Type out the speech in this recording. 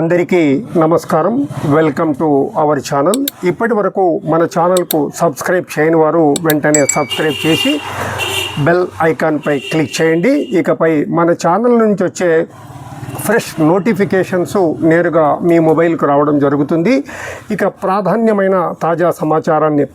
అందరికీ నమస్కారం. Welcome to our channel. ఇప్పటి వరకు మన ఛానల్కు సబ్స్క్రైబ్ చేయని వారు వెంటనే సబ్స్క్రైబ్ చేసి బెల్ ఐకాన్పై క్లిక్ చేయండి. ఇకపై మన ఛానల్ నుంచి వచ్చే ఫ్రెష్ నోటిఫికేషన్స్ నేరుగా మీ మొబైల్కు రావడం జరుగుతుంది. ఇక ప్రాధాన్యమైన తాజా సమాచారాన్ని